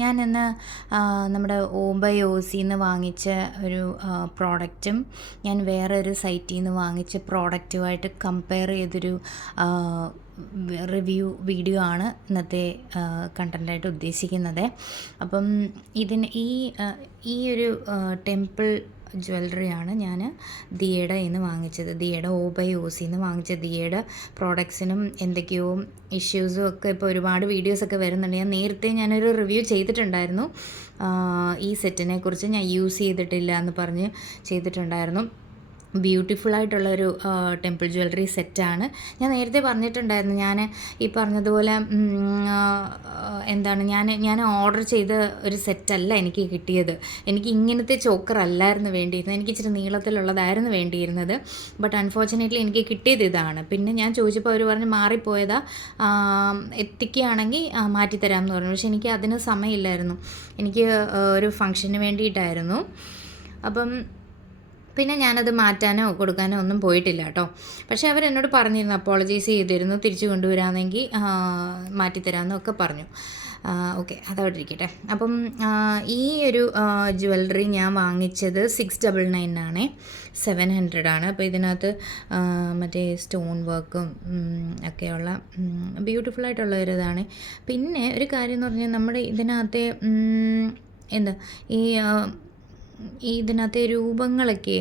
ഞാൻ ഇന്ന് നമ്മുടെ ഓബൈ ഓസിന്ന് വാങ്ങിച്ച ഒരു പ്രോഡക്റ്റും ഞാൻ വേറൊരു സൈറ്റിൽ നിന്ന് വാങ്ങിച്ച പ്രോഡക്റ്റുമായിട്ട് കമ്പയർ ചെയ്തൊരു റിവ്യൂ വീഡിയോ ആണ് ഇന്നത്തെ കണ്ടൻ്റായിട്ട് ഉദ്ദേശിക്കുന്നത്. അപ്പം ഈ ഒരു ടെമ്പിൾ ജ്വല്ലറിയാണ് ഞാൻ ദിയയുടെ നിന്ന് വാങ്ങിച്ചത്. ദിയയുടെ ഓബൈ ഓസിന്ന് വാങ്ങിച്ച ദിയയുടെ പ്രോഡക്ട്സിനും എന്തൊക്കെയോ ഇഷ്യൂസും ഒക്കെ ഇപ്പോൾ ഒരുപാട് വീഡിയോസൊക്കെ വരുന്നുണ്ട്. നേരത്തെ ഞാനൊരു റിവ്യൂ ചെയ്തിട്ടുണ്ടായിരുന്നു, ഈ സെറ്റിനെ കുറിച്ച് ഞാൻ യൂസ് ചെയ്തിട്ടില്ല എന്ന് പറഞ്ഞ് ചെയ്തിട്ടുണ്ടായിരുന്നു. ബ്യൂട്ടിഫുള്ളായിട്ടുള്ളൊരു ടെമ്പിൾ ജ്വല്ലറി സെറ്റാണ്. ഞാൻ നേരത്തെ പറഞ്ഞിട്ടുണ്ടായിരുന്നു, ഞാൻ ഈ പറഞ്ഞതുപോലെ ഞാൻ ഓർഡർ ചെയ്ത ഒരു സെറ്റല്ല എനിക്ക് കിട്ടിയത്. എനിക്ക് ഇങ്ങനത്തെ ചോക്കറല്ലായിരുന്നു വേണ്ടിയിരുന്നത്, എനിക്ക് ഇച്ചിരി നീളത്തിലുള്ളതായിരുന്നു വേണ്ടിയിരുന്നത്. ബട്ട് അൺഫോർച്ചുനേറ്റ്ലി എനിക്ക് കിട്ടിയത് ഇതാണ്. പിന്നെ ഞാൻ ചോദിച്ചപ്പോൾ അവർ പറഞ്ഞ് മാറിപ്പോയതാ, എത്തിക്കുകയാണെങ്കിൽ മാറ്റിത്തരാമെന്ന് പറഞ്ഞു. പക്ഷെ എനിക്ക് അതിന് സമയമില്ലായിരുന്നു, എനിക്ക് ഒരു ഫംഗ്ഷന് വേണ്ടിയിട്ടായിരുന്നു. അപ്പം പിന്നെ ഞാനത് മാറ്റാനോ കൊടുക്കാനോ ഒന്നും പോയിട്ടില്ല കേട്ടോ. പക്ഷേ അവരെന്നോട് പറഞ്ഞിരുന്നു, അപ്പോളജൈസ് ചെയ്തിരുന്നു, തിരിച്ചു കൊണ്ടുവരാമെന്നെങ്കിൽ മാറ്റിത്തരാമെന്നും ഒക്കെ പറഞ്ഞു. ഓക്കെ, അതവിടെ ഇരിക്കട്ടെ. അപ്പം ഈ ഒരു ജ്വല്ലറി ഞാൻ വാങ്ങിച്ചത് 699 700 ആണ്. അപ്പോൾ ഇതിനകത്ത് മറ്റേ സ്റ്റോൺ വർക്കും ഒക്കെയുള്ള ബ്യൂട്ടിഫുള്ളായിട്ടുള്ള ഒരു ഇതാണ്. പിന്നെ ഒരു കാര്യം എന്ന് പറഞ്ഞാൽ നമ്മുടെ ഇതിനകത്തെ ഇതിനകത്തെ രൂപങ്ങളൊക്കെ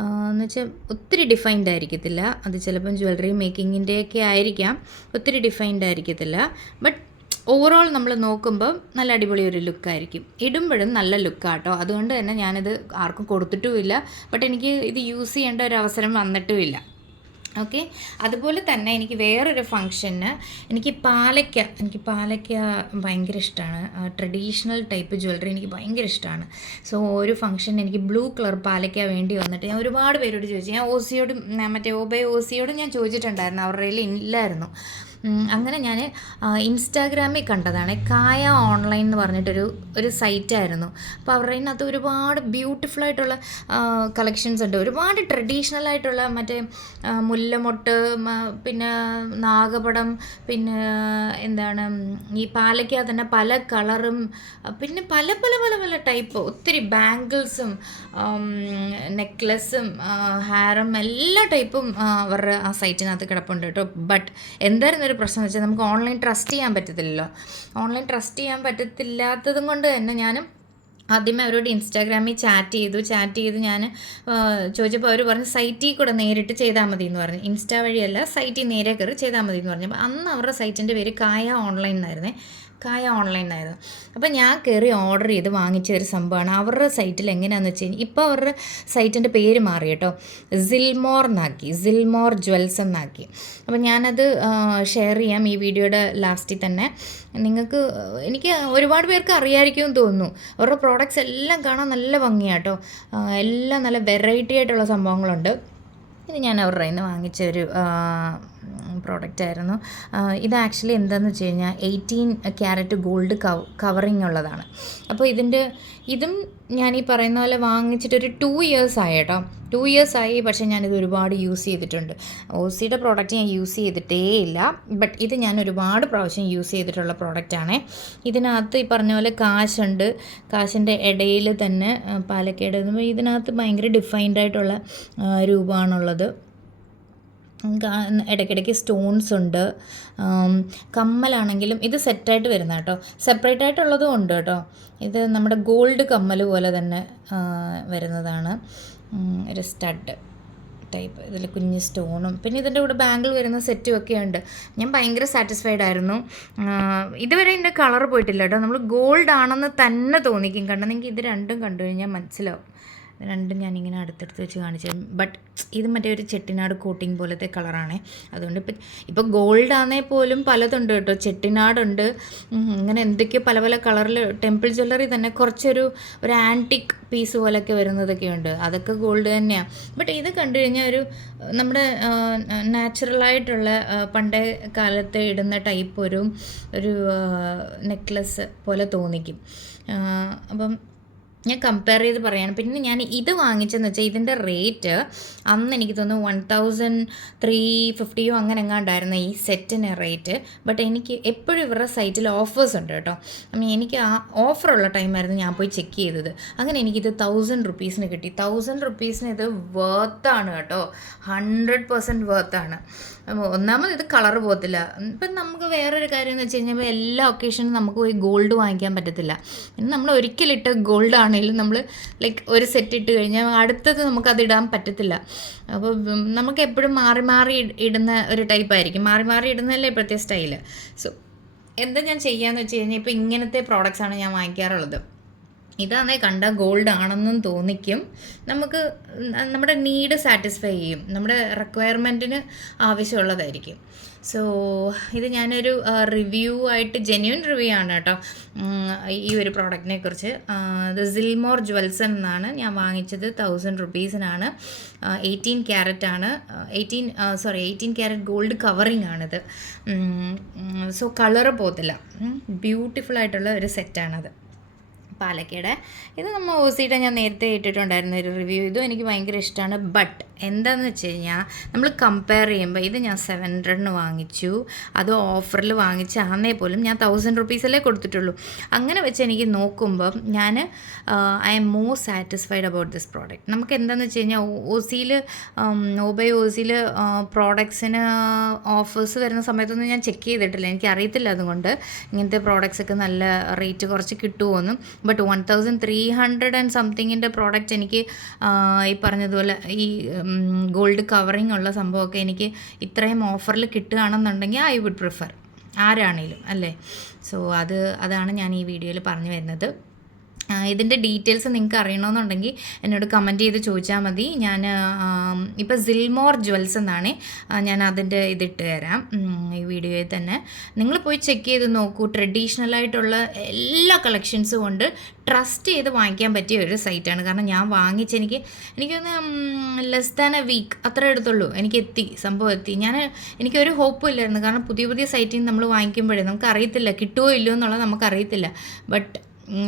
എന്ന് വെച്ചാൽ ഒത്തിരി ഡിഫൈൻഡ് ആയിരിക്കത്തില്ല. അത് ചിലപ്പം ജ്വല്ലറി മേക്കിങ്ങിൻ്റെയൊക്കെ ആയിരിക്കാം, ഒത്തിരി ഡിഫൈൻഡ് ആയിരിക്കത്തില്ല. ബട്ട് ഓവറോൾ നമ്മൾ നോക്കുമ്പോൾ നല്ല അടിപൊളി ഒരു ലുക്കായിരിക്കും. ഇടുമ്പോഴും നല്ല ലുക്കാട്ടോ. അതുകൊണ്ട് തന്നെ ഞാനിത് ആർക്കും കൊടുത്തിട്ടുമില്ല. ബട്ട് എനിക്ക് ഇത് യൂസ് ചെയ്യേണ്ട ഒരു അവസരം വന്നിട്ടുമില്ല. ഓക്കെ, അതുപോലെ തന്നെ എനിക്ക് വേറൊരു ഫങ്ഷന് എനിക്ക് പാലയ്ക്ക ഭയങ്കര ഇഷ്ടമാണ്. ട്രഡീഷണൽ ടൈപ്പ് ജ്വല്ലറി എനിക്ക് ഭയങ്കര ഇഷ്ടമാണ്. സോ ഒരു ഫങ്ഷൻ എനിക്ക് ബ്ലൂ കളർ പാലയ്ക്ക വേണ്ടി വന്നിട്ട് ഞാൻ ഒരുപാട് പേരോട് ചോദിച്ചു. ഞാൻ ഓസിയോടും മറ്റേ ഓബൈ ഓസിയോടും ഞാൻ ചോദിച്ചിട്ടുണ്ടായിരുന്നു, അവരുടെ കയ്യിൽ ഇല്ലായിരുന്നു. അങ്ങനെ ഞാൻ ഇൻസ്റ്റാഗ്രാമിൽ കണ്ടതാണ്. കായ ഓൺലൈൻ എന്ന് പറഞ്ഞിട്ടൊരു സൈറ്റായിരുന്നു. അപ്പോൾ അവരുടെ അതിനകത്ത് ഒരുപാട് ബ്യൂട്ടിഫുള്ളായിട്ടുള്ള കളക്ഷൻസ് ഉണ്ട്. ഒരുപാട് ട്രഡീഷണൽ ആയിട്ടുള്ള മറ്റേ മുല്ലമൊട്ട്, പിന്നെ നാഗപടം, പിന്നെ ഈ പാലയ്ക്ക തന്നെ പല കളറും, പിന്നെ പല പല പല പല ടൈപ്പ് ഒത്തിരി ബാംഗിൾസും നെക്ലസും ഹാരം എല്ലാ ടൈപ്പും അവരുടെ ആ സൈറ്റിനകത്ത് കിടപ്പുണ്ട് കേട്ടോ. ബട്ട് എന്തായിരുന്നു ഒരു പ്രശ്നം എന്ന് വെച്ചാൽ നമുക്ക് ഓൺലൈൻ ട്രസ്റ്റ് ചെയ്യാൻ പറ്റത്തില്ലല്ലോ. ഓൺലൈൻ ട്രസ്റ്റ് ചെയ്യാൻ പറ്റത്തില്ലാത്തതും കൊണ്ട് തന്നെ ഞാനും ആദ്യമേ അവരോട് ഇൻസ്റ്റാഗ്രാമിൽ ചാറ്റ് ചെയ്ത് ഞാൻ ചോദിച്ചപ്പോൾ അവർ പറഞ്ഞു സൈറ്റിൽ കൂടെ നേരിട്ട് ചെയ്താൽ മതി എന്ന് പറഞ്ഞു. ഇൻസ്റ്റാ വഴിയല്ല, സൈറ്റിൽ നേരെ കയറി ചെയ്താൽ മതി എന്ന് പറഞ്ഞു. അപ്പോൾ അന്ന് അവരുടെ സൈറ്റിൻ്റെ പേര് കായ ഓൺലൈൻ എന്നായിരുന്നു. അപ്പോൾ ഞാൻ കയറി ഓർഡർ ചെയ്ത് വാങ്ങിച്ച ഒരു സംഭവമാണ്. അവരുടെ സൈറ്റിൽ എങ്ങനെയാണെന്ന് വെച്ച് കഴിഞ്ഞാൽ ഇപ്പോൾ അവരുടെ സൈറ്റിൻ്റെ പേര് മാറി കേട്ടോ, സിൽമോർ ജ്വൽസ് എന്നാക്കി. അപ്പോൾ ഞാനത് ഷെയർ ചെയ്യാം ഈ വീഡിയോയുടെ ലാസ്റ്റിൽ തന്നെ. എനിക്ക് ഒരുപാട് പേർക്ക് അറിയാമായിരിക്കുമെന്ന് തോന്നുന്നു. അവരുടെ പ്രോഡക്റ്റ്സ് എല്ലാം കാണാൻ നല്ല ഭംഗിയാട്ടോ, എല്ലാം നല്ല വെറൈറ്റി ആയിട്ടുള്ള സംഭവങ്ങളുണ്ട്. ഇത് ഞാൻ അവരുടെ കയ്യിൽ നിന്ന് വാങ്ങിച്ചൊരു പ്രോഡക്റ്റായിരുന്നു. ഇത് ആക്ച്വലി എന്താണെന്ന് വെച്ച് കഴിഞ്ഞാൽ 18 ക്യാരറ്റ് ഗോൾഡ് കവറിങ് ഉള്ളതാണ്. അപ്പോൾ ഇതും ഞാൻ ഈ പറയുന്ന പോലെ വാങ്ങിച്ചിട്ടൊരു 2 years ആയി കേട്ടോ. 2 years ആയി. പക്ഷേ ഞാനിത് ഒരുപാട് യൂസ് ചെയ്തിട്ടുണ്ട്. ഓസിയുടെ പ്രോഡക്റ്റ് ഞാൻ യൂസ് ചെയ്തിട്ടേ ഇല്ല. ബട്ട് ഇത് ഞാൻ ഒരുപാട് പ്രാവശ്യം യൂസ് ചെയ്തിട്ടുള്ള പ്രോഡക്റ്റാണ്. ഇതിനകത്ത് ഈ പറഞ്ഞ പോലെ കാശുണ്ട്. കാശിൻ്റെ ഇടയിൽ തന്നെ പാലക്കയുടെ ഇതിനകത്ത് ഭയങ്കര ഡിഫൈൻഡ് ആയിട്ടുള്ള രൂപമാണുള്ളത്. ഇടയ്ക്കിടയ്ക്ക് സ്റ്റോൺസ് ഉണ്ട്. കമ്മലാണെങ്കിലും ഇത് സെറ്റായിട്ട് വരുന്ന കേട്ടോ, സെപ്പറേറ്റ് ആയിട്ടുള്ളതും ഉണ്ട് കേട്ടോ. ഇത് നമ്മുടെ ഗോൾഡ് കമ്മൽ പോലെ തന്നെ വരുന്നതാണ്. ഒരു സ്റ്റഡ് ടൈപ്പ്, ഇതിൽ കുഞ്ഞ് സ്റ്റോണും പിന്നെ ഇതിൻ്റെ കൂടെ ബാങ്കിൾ വരുന്ന സെറ്റും ഒക്കെ ഉണ്ട്. ഞാൻ ഭയങ്കര സാറ്റിസ്ഫൈഡ് ആയിരുന്നു. ഇതുവരെ ഇതിൻ്റെ കളർ പോയിട്ടില്ല കേട്ടോ. നമ്മൾ ഗോൾഡ് ആണെന്ന് തന്നെ തോന്നിക്കും കണ്ടാൽ. നിങ്ങൾക്ക് ഇത് രണ്ടും കണ്ടു കഴിഞ്ഞാൽ മനസ്സിലാവും. രണ്ടും ഞാനിങ്ങനെ അടുത്തടുത്ത് വെച്ച് കാണിച്ചു. ബട്ട് ഇത് മറ്റേ ഒരു ചെട്ടിനാട് കോട്ടിങ് പോലത്തെ കളറാണ്. അതുകൊണ്ട് ഇപ്പോൾ ഗോൾഡ് ആണെങ്കിൽ പോലും പലതുണ്ട് കേട്ടോ. ചെട്ടിനാടുണ്ട്, ഇങ്ങനെ എന്തൊക്കെയോ പല പല കളറിൽ. ടെമ്പിൾ ജ്വല്ലറി തന്നെ കുറച്ചൊരു ആൻറ്റിക് പീസ് പോലെയൊക്കെ വരുന്നതൊക്കെയുണ്ട്, അതൊക്കെ ഗോൾഡ് തന്നെയാണ്. ബട്ട് ഇത് കണ്ടു കഴിഞ്ഞാൽ നമ്മുടെ നാച്ചുറലായിട്ടുള്ള പണ്ടേ കാലത്ത് ഇടുന്ന ടൈപ്പ് ഒരു നെക്ലസ് പോലെ തോന്നിക്കും. അപ്പം ഞാൻ കമ്പയർ ചെയ്ത് പറയാണ്. പിന്നെ ഞാൻ ഇത് വാങ്ങിച്ചെന്ന് വെച്ചാൽ ഇതിൻ്റെ റേറ്റ് അന്ന് എനിക്ക് തോന്നുന്നു 1350 അങ്ങനെ എങ്ങാണ്ടായിരുന്നു ഈ സെറ്റിന് റേറ്റ്. ബട്ട് എനിക്ക് എപ്പോഴും ഇവരുടെ സൈറ്റിൽ ഓഫേഴ്സ് ഉണ്ട് കേട്ടോ. എനിക്ക് ആ ഓഫറുള്ള ടൈമായിരുന്നു ഞാൻ പോയി ചെക്ക് ചെയ്തത്. അങ്ങനെ എനിക്കിത് 1000 റുപ്പീസിന് കിട്ടി. 1000 റുപ്പീസിന് ഇത് വേർത്താണ് കേട്ടോ, 100% വേർത്താണ്. ഒന്നാമത് ഇത് കളർ പോകത്തില്ല. ഇപ്പം നമുക്ക് വേറൊരു കാര്യം എന്ന് വെച്ച് കഴിഞ്ഞാൽ എല്ലാ ഒക്കേഷനും നമുക്ക് പോയി ഗോൾഡ് വാങ്ങിക്കാൻ പറ്റത്തില്ല. പിന്നെ നമ്മൾ ഒരിക്കലിട്ട് ഗോൾഡ് ആണെങ്കിലും നമ്മൾ ലൈക്ക് ഒരു സെറ്റ് ഇട്ട് കഴിഞ്ഞാൽ അടുത്തത് നമുക്കത് ഇടാൻ പറ്റത്തില്ല. അപ്പോൾ നമുക്ക് എപ്പോഴും മാറി മാറി ഇടുന്ന ഒരു ടൈപ്പായിരിക്കും. മാറി മാറി ഇടുന്നതല്ലേ ഇപ്പോഴത്തെ സ്റ്റൈല്. സോ എന്താ ഞാൻ ചെയ്യാന്ന് വെച്ച് കഴിഞ്ഞാൽ ഇപ്പോൾ ഇങ്ങനത്തെ പ്രോഡക്റ്റ്സാണ് ഞാൻ വാങ്ങിക്കാറുള്ളത്. ഇതാണേ കണ്ട ഗോൾഡ് ആണെന്നും തോന്നിക്കും. നമുക്ക് നമ്മുടെ നീഡ് സാറ്റിസ്ഫൈ ചെയ്യും, നമ്മുടെ റിക്വയർമെൻറ്റിന് ആവശ്യമുള്ളതായിരിക്കും. സോ ഇത് ഞാനൊരു റിവ്യൂ ആയിട്ട് ജെന്യൂൻ റിവ്യൂ ആണ് കേട്ടോ ഈ ഒരു പ്രോഡക്റ്റിനെ കുറിച്ച്. ഇത് സിൽമോർ ജ്വൽസൺ എന്നാണ് ഞാൻ വാങ്ങിച്ചത്. 1000 റുപ്പീസിനാണ്. 18 ക്യാരറ്റ് ആണ്. 18 ക്യാരറ്റ് ഗോൾഡ് കവറിങ് ആണിത്. സോ കളറ് പോകത്തില്ല. ബ്യൂട്ടിഫുൾ ആയിട്ടുള്ള ഒരു സെറ്റാണത്. പാലക്കയുടെ ഇത് നമ്മൾ ഓസിയുടെ ഞാൻ നേരത്തെ ഇട്ടിട്ടുണ്ടായിരുന്ന ഒരു റിവ്യൂ. ഇതും എനിക്ക് ഭയങ്കര ഇഷ്ടമാണ്. ബട്ട് എന്താണെന്ന് വെച്ച് കഴിഞ്ഞാൽ നമ്മൾ കമ്പയർ ചെയ്യുമ്പോൾ ഇത് ഞാൻ 700 വാങ്ങിച്ചു. അത് ഓഫറിൽ വാങ്ങിച്ചാന്നേ പോലും ഞാൻ 1000 റുപ്പീസല്ലേ കൊടുത്തിട്ടുള്ളൂ. അങ്ങനെ വെച്ച് എനിക്ക് നോക്കുമ്പം ഞാൻ I am more satisfied about this product. നമുക്ക് എന്താണെന്ന് വെച്ച് കഴിഞ്ഞാൽ ഓസിയിൽ പ്രോഡക്ട്സിന് ഓഫേഴ്സ് വരുന്ന സമയത്തൊന്നും ഞാൻ ചെക്ക് ചെയ്തിട്ടില്ല. എനിക്കറിയത്തില്ല അതുകൊണ്ട് ഇങ്ങനത്തെ പ്രോഡക്ട്സൊക്കെ നല്ല റേറ്റ് കുറച്ച് കിട്ടുമോയെന്നും. ബട്ട് 1300 ആൻഡ് സംതിങ്ങിൻ്റെ പ്രോഡക്റ്റ് എനിക്ക് ഈ പറഞ്ഞതുപോലെ ഈ ഗോൾഡ് കവറിങ് ഉള്ള സംഭവമൊക്കെ എനിക്ക് ഇത്രയും ഓഫറിൽ കിട്ടുകയാണെന്നുണ്ടെങ്കിൽ ഐ വുഡ് പ്രിഫർ, ആരാണേലും അല്ലേ. സോ അതാണ് ഞാൻ ഈ വീഡിയോയിൽ പറഞ്ഞു വരുന്നത്. ഇതിൻ്റെ ഡീറ്റെയിൽസ് നിങ്ങൾക്ക് അറിയണമെന്നുണ്ടെങ്കിൽ എന്നോട് കമൻറ്റ് ചെയ്ത് ചോദിച്ചാൽ മതി. ഞാൻ ഇപ്പോൾ സിൽമോർ ജ്വൽസ് എന്നാണ് ഞാൻ അതിൻ്റെ ഇതിട്ട് തരാം ഈ വീഡിയോയിൽ തന്നെ. നിങ്ങൾ പോയി ചെക്ക് ചെയ്ത് നോക്കൂ. ട്രഡീഷണലായിട്ടുള്ള എല്ലാ കളക്ഷൻസും കൊണ്ട് ട്രസ്റ്റ് ചെയ്ത് വാങ്ങിക്കാൻ പറ്റിയ ഒരു സൈറ്റാണ്. കാരണം ഞാൻ എനിക്കൊന്ന് ലെസ് ദാൻ എ വീക്ക് അത്ര എടുത്തുള്ളൂ, സംഭവം എത്തി. എനിക്കൊരു ഹോപ്പും ഇല്ലായിരുന്നു. കാരണം പുതിയ സൈറ്റിൽ നിന്ന് നമ്മൾ വാങ്ങിക്കുമ്പോഴേ നമുക്ക് അറിയത്തില്ല കിട്ടുമോ ഇല്ലയോ എന്നുള്ളത് നമുക്കറിയത്തില്ല. ബട്ട്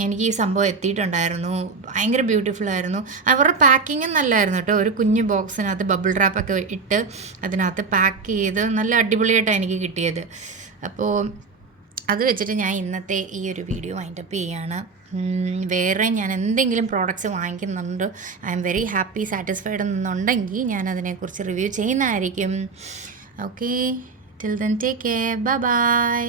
എനിക്ക് ഈ സംഭവം എത്തിയിട്ടുണ്ടായിരുന്നു. ഭയങ്കര ബ്യൂട്ടിഫുൾ ആയിരുന്നു. അവരുടെ പാക്കിങ്ങും നല്ലതായിരുന്നു കേട്ടോ. ഒരു കുഞ്ഞു ബോക്സിനകത്ത് ബബിൾ റാപ്പൊക്കെ ഇട്ട് അതിനകത്ത് പാക്ക് ചെയ്ത് നല്ല അടിപൊളിയായിട്ടാണ് എനിക്ക് കിട്ടിയത്. അപ്പോൾ അത് വെച്ചിട്ട് ഞാൻ ഇന്നത്തെ ഈ ഒരു വീഡിയോ വൈൻഡപ്പ് ചെയ്യാണ്. വേറെ ഞാൻ എന്തെങ്കിലും പ്രോഡക്റ്റ്സ് വാങ്ങിക്കുന്നുണ്ട്, I am very happy satisfied എന്നുണ്ടെങ്കിൽ ഞാൻ അതിനെക്കുറിച്ച് റിവ്യൂ ചെയ്യുന്നതായിരിക്കും. Okay, till then take care, bye by.